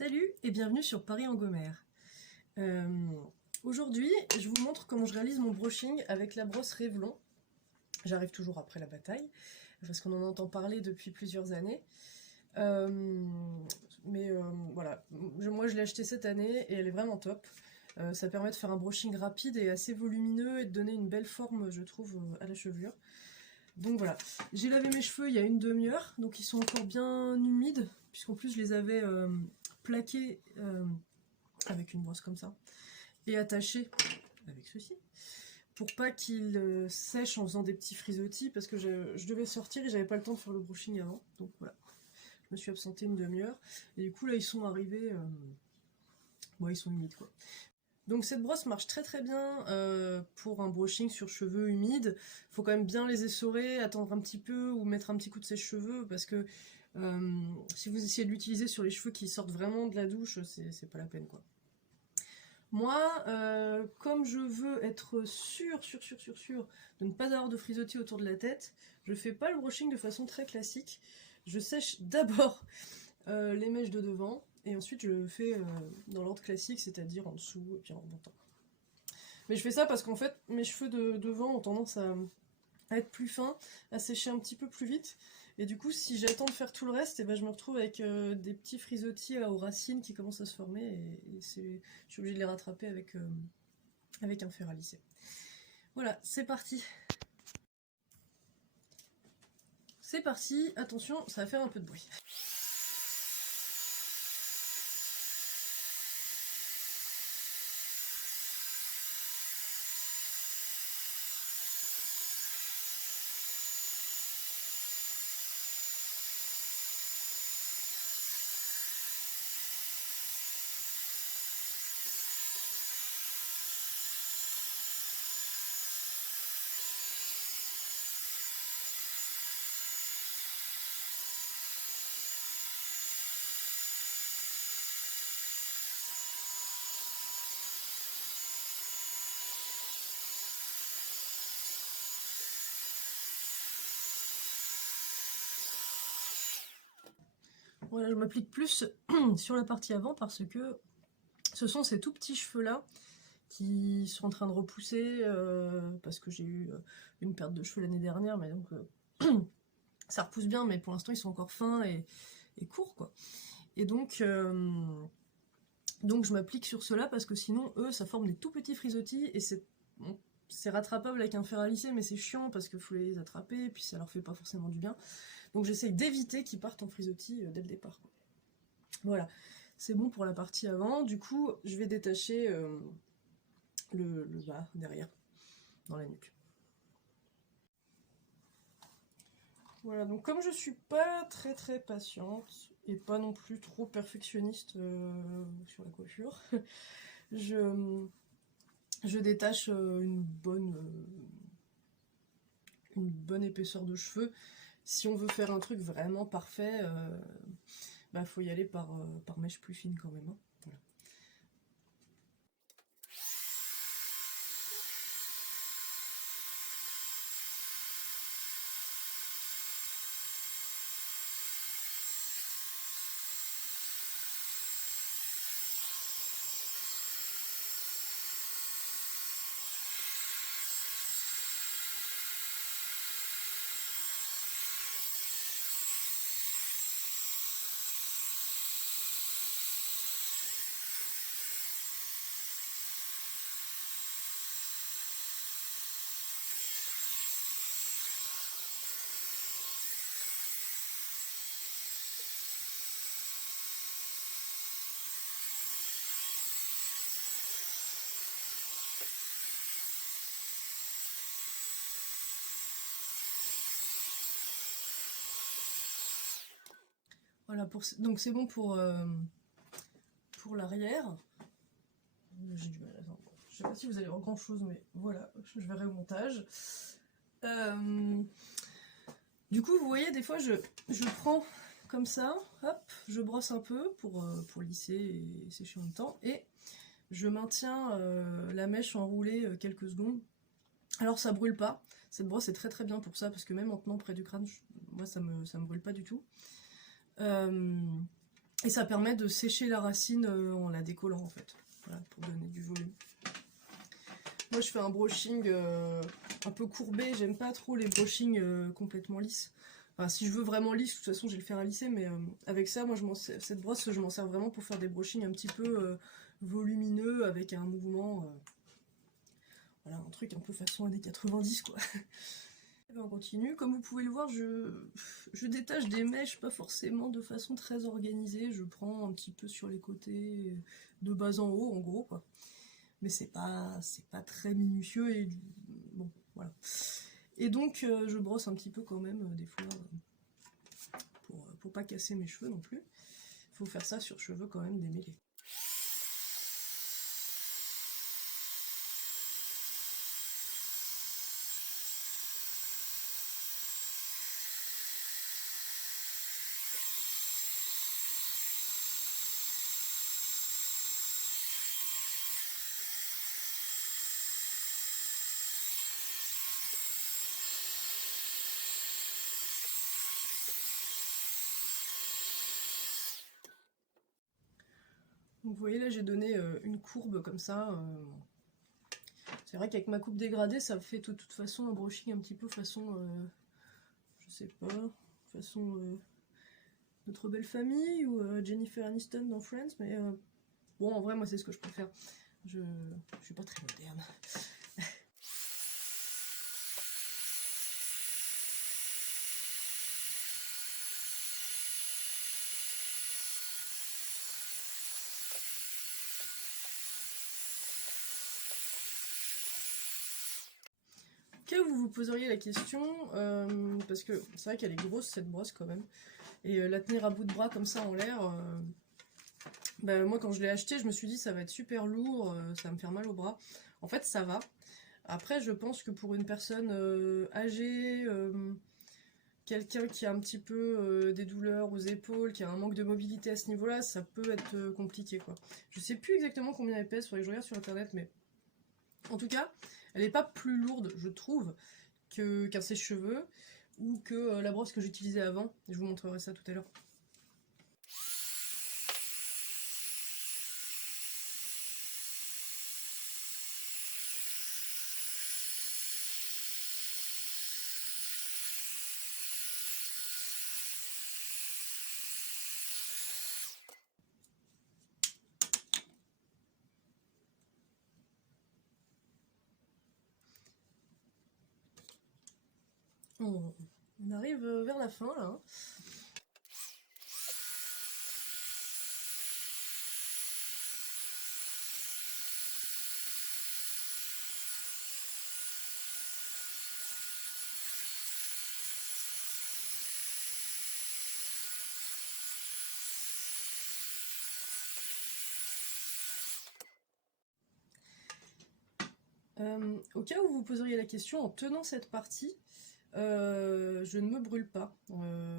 Salut et bienvenue sur Paris en Gomère. Aujourd'hui, je vous montre comment je réalise mon brushing avec la brosse Revlon. J'arrive toujours après la bataille, parce qu'on en entend parler depuis plusieurs années. Voilà, moi je l'ai acheté cette année et elle est vraiment top. Ça permet de faire un brushing rapide et assez volumineux et de donner une belle forme, je trouve, à la chevelure. Donc voilà, j'ai lavé mes cheveux il y a une demi-heure, donc ils sont encore bien humides, puisqu'en plus je les avais plaqués avec une brosse comme ça, et attachés avec ceci, pour pas qu'ils sèchent en faisant des petits frisottis, parce que je devais sortir et j'avais pas le temps de faire le brushing avant, donc voilà. Je me suis absentée une demi-heure, et du coup là ils sont arrivés, ils sont humides quoi. Donc cette brosse marche très très bien pour un brushing sur cheveux humides. Faut quand même bien les essorer, attendre un petit peu ou mettre un petit coup de sèche-cheveux parce que si vous essayez de l'utiliser sur les cheveux qui sortent vraiment de la douche, c'est pas la peine quoi. Moi, comme je veux être sûre de ne pas avoir de frisottis autour de la tête, je fais pas le brushing de façon très classique. Je sèche d'abord les mèches de devant, et ensuite je le fais dans l'ordre classique, c'est-à-dire en dessous et puis en remontant. Mais je fais ça parce qu'en fait mes cheveux de devant ont tendance à être plus fins, à sécher un petit peu plus vite, et du coup si j'attends de faire tout le reste, et ben, je me retrouve avec des petits frisottis aux racines qui commencent à se former, et je suis obligée de les rattraper avec un fer à lisser. Voilà, c'est parti. C'est parti, attention, ça va faire un peu de bruit. Voilà, je m'applique plus sur la partie avant parce que ce sont ces tout petits cheveux là qui sont en train de repousser parce que j'ai eu une perte de cheveux l'année dernière, mais donc ça repousse bien, mais pour l'instant ils sont encore fins et courts quoi. Et donc je m'applique sur ceux-là parce que sinon eux ça forme des tout petits frisottis et c'est rattrapable avec un fer à lisser, mais c'est chiant parce qu'il faut les attraper et puis ça leur fait pas forcément du bien. Donc j'essaye d'éviter qu'ils partent en frisottis dès le départ quoi. Voilà, c'est bon pour la partie avant. Du coup, je vais détacher le bas derrière, dans la nuque. Voilà, donc comme je suis pas très patiente, et pas non plus trop perfectionniste sur la coiffure, je détache une bonne épaisseur de cheveux. Si on veut faire un truc vraiment parfait, faut y aller par mèche plus fine quand même. Hein. Voilà. Voilà, donc c'est bon pour l'arrière. J'ai du mal à attendre. Je sais pas si vous allez voir grand chose, mais voilà, je verrai au montage. Du coup, vous voyez, des fois je prends comme ça, hop, je brosse un peu pour lisser et sécher en même temps, et je maintiens la mèche enroulée quelques secondes. Alors ça brûle pas, cette brosse est très bien pour ça, parce que même en tenant près du crâne, moi ça me brûle pas du tout. Et ça permet de sécher la racine en la décollant en fait, voilà, pour donner du volume. Moi je fais un brushing un peu courbé, j'aime pas trop les brushings complètement lisses. Enfin, si je veux vraiment lisse, de toute façon je vais le faire à lisser, mais avec ça, moi cette brosse, je m'en sers vraiment pour faire des brushings un petit peu volumineux avec un mouvement, voilà, un truc un peu façon années 90 quoi. Et ben on continue, comme vous pouvez le voir, je détache des mèches pas forcément de façon très organisée, je prends un petit peu sur les côtés, de bas en haut en gros quoi. Mais c'est pas très minutieux et bon voilà. Et donc je brosse un petit peu quand même des fois pour pas casser mes cheveux non plus. Il faut faire ça sur cheveux quand même démêlés. Donc vous voyez là j'ai donné une courbe comme ça. C'est vrai qu'avec ma coupe dégradée ça fait de toute façon un brushing un petit peu façon, je sais pas, façon Notre Belle Famille ou Jennifer Aniston dans Friends, mais bon en vrai moi c'est ce que je préfère. Je suis pas très moderne. Au cas où vous vous poseriez la question, parce que c'est vrai qu'elle est grosse cette brosse quand même, et la tenir à bout de bras comme ça en l'air, bah, moi quand je l'ai acheté je me suis dit ça va être super lourd, ça va me faire mal au bras. En fait ça va. Après je pense que pour une personne âgée, quelqu'un qui a un petit peu des douleurs aux épaules, qui a un manque de mobilité à ce niveau-là, ça peut être compliqué quoi. Je sais plus exactement combien elle pèse, faudrait que je regarde sur internet, mais en tout cas, elle n'est pas plus lourde, je trouve, qu'un sèche-cheveux ou que la brosse que j'utilisais avant. Je vous montrerai ça tout à l'heure. On arrive vers la fin là. Au cas où vous poseriez la question, en tenant cette partie, je ne me brûle pas.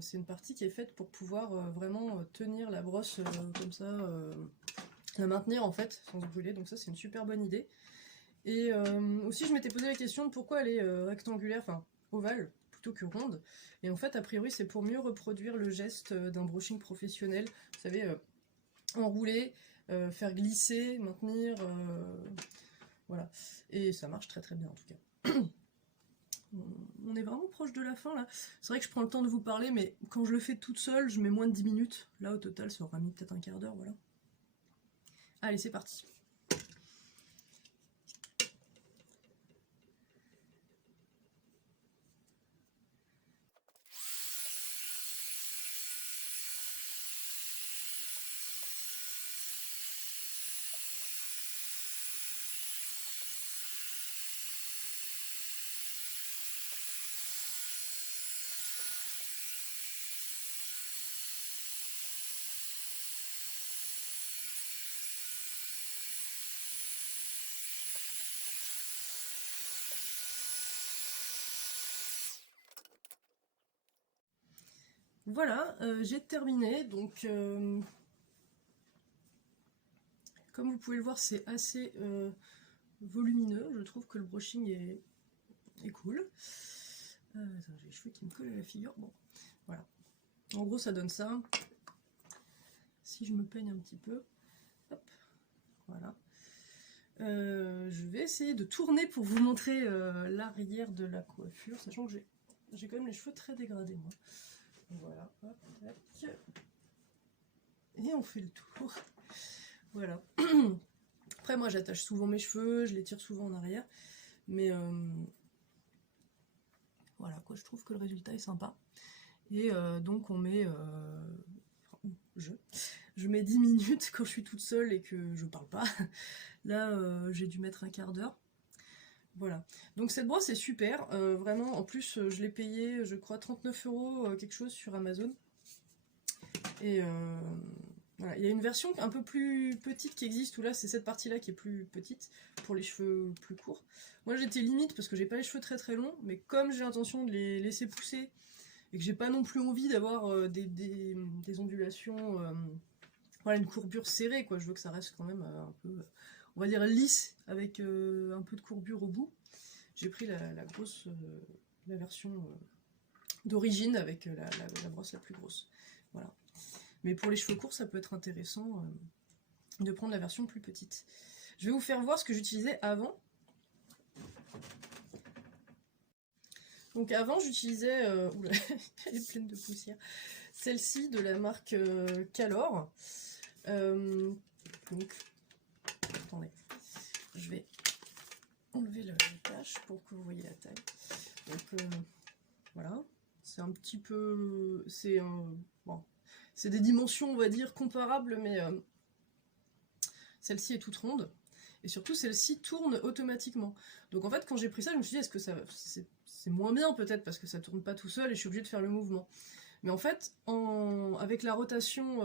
C'est une partie qui est faite pour pouvoir vraiment tenir la brosse comme ça, la maintenir en fait, sans se brûler. Donc ça c'est une super bonne idée. Et aussi je m'étais posé la question de pourquoi elle est rectangulaire, enfin ovale, plutôt que ronde. Et en fait a priori c'est pour mieux reproduire le geste d'un brushing professionnel. Vous savez, enrouler, faire glisser, maintenir, voilà. Et ça marche très très bien en tout cas. On est vraiment proche de la fin là. C'est vrai que je prends le temps de vous parler, mais quand je le fais toute seule, je mets moins de 10 minutes. Là au total ça aura mis peut-être un quart d'heure, voilà. Allez c'est parti. Voilà, j'ai terminé, donc comme vous pouvez le voir c'est assez volumineux, je trouve que le brushing est cool. Attends, j'ai les cheveux qui me collent à la figure, bon, voilà. En gros ça donne ça, si je me peigne un petit peu. Hop, voilà. Je vais essayer de tourner pour vous montrer l'arrière de la coiffure, sachant que j'ai quand même les cheveux très dégradés, moi. Voilà, hop, tac. Et on fait le tour. Voilà. Après, moi, j'attache souvent mes cheveux, je les tire souvent en arrière. Mais voilà, quoi, je trouve que le résultat est sympa. Et donc, on met... je mets 10 minutes quand je suis toute seule et que je parle pas. Là, j'ai dû mettre un quart d'heure. Voilà. Donc cette brosse est super. Vraiment, en plus, je l'ai payée, je crois, 39 €, quelque chose sur Amazon. Et voilà. Il y a une version un peu plus petite qui existe, où là, c'est cette partie-là qui est plus petite, pour les cheveux plus courts. Moi, j'étais limite, parce que j'ai pas les cheveux très très longs, mais comme j'ai l'intention de les laisser pousser, et que j'ai pas non plus envie d'avoir des ondulations, voilà, une courbure serrée, quoi. Je veux que ça reste quand même un peu, on va dire, lisse, avec un peu de courbure au bout. J'ai pris la grosse, la version d'origine, avec la brosse la plus grosse. Voilà. Mais pour les cheveux courts, ça peut être intéressant de prendre la version plus petite. Je vais vous faire voir ce que j'utilisais avant. Donc avant, j'utilisais... oula, elle est pleine de poussière. Celle-ci de la marque Calor. Donc, attendez, je vais enlever le cache pour que vous voyez la taille. Donc voilà, c'est un petit peu... C'est bon, c'est des dimensions, on va dire, comparables, mais celle-ci est toute ronde. Et surtout, celle-ci tourne automatiquement. Donc en fait, quand j'ai pris ça, je me suis dit, est-ce que ça... C'est moins bien peut-être, parce que ça tourne pas tout seul et je suis obligée de faire le mouvement. Mais en fait, avec la rotation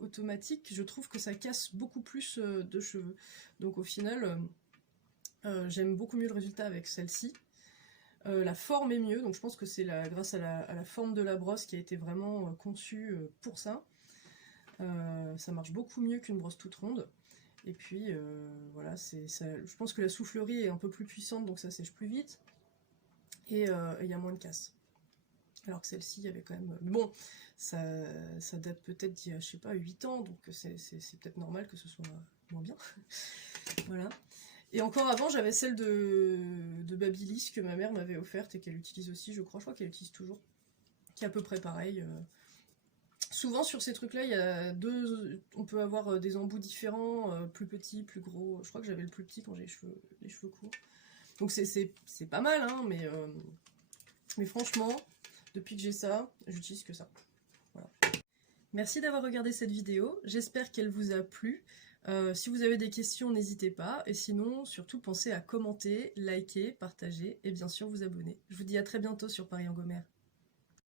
automatique, je trouve que ça casse beaucoup plus de cheveux. Donc au final, j'aime beaucoup mieux le résultat avec celle-ci. La forme est mieux, donc je pense que c'est grâce à la forme de la brosse qui a été vraiment conçue pour ça. Ça marche beaucoup mieux qu'une brosse toute ronde. Et puis voilà, je pense que la soufflerie est un peu plus puissante, donc ça sèche plus vite. Et il y a moins de casse. Alors que celle-ci, il y avait quand même... Mais bon, ça date peut-être d'il y a, je sais pas, 8 ans, donc c'est peut-être normal que ce soit moins bien. Voilà. Et encore avant, j'avais celle de Babyliss que ma mère m'avait offerte et qu'elle utilise aussi, je crois qu'elle utilise toujours. Qui est à peu près pareil. Souvent sur ces trucs-là, il y a on peut avoir des embouts différents, plus petits, plus gros. Je crois que j'avais le plus petit quand j'ai les cheveux courts. Donc c'est pas mal, hein, mais franchement, depuis que j'ai ça, j'utilise que ça. Voilà. Merci d'avoir regardé cette vidéo, j'espère qu'elle vous a plu. Si vous avez des questions, n'hésitez pas. Et sinon, surtout, pensez à commenter, liker, partager et bien sûr vous abonner. Je vous dis à très bientôt sur Paris en Gomère.